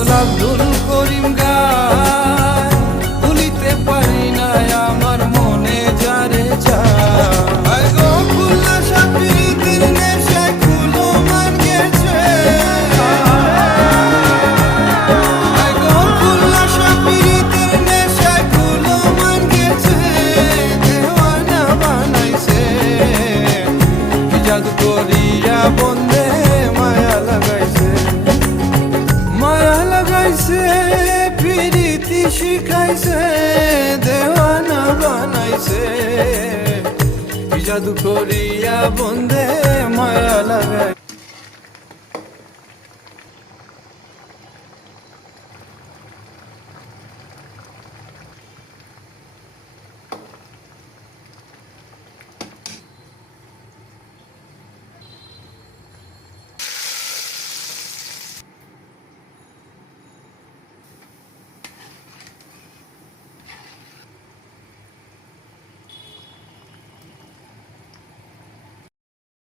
পাগল আব্দুল করিম গায়, ভুলিতে পারি না আমার মনে যারে চায় গো। খুলনা সাপিরিতির নেশায় খুলো মান গেছে গো, খুলনা সাপিরিতির নেশায় খুলো মান গেছে। দেওয়ানা বানাইছে কি জাদু করিয়া বন্দে মায়া লাগাইছে, মায়া লাগাইছে প্রীতি শিখাইছে, দেওয়ানা বানাইছে কি জাদু করিয়া বন্দে মায়া লাগাইছে।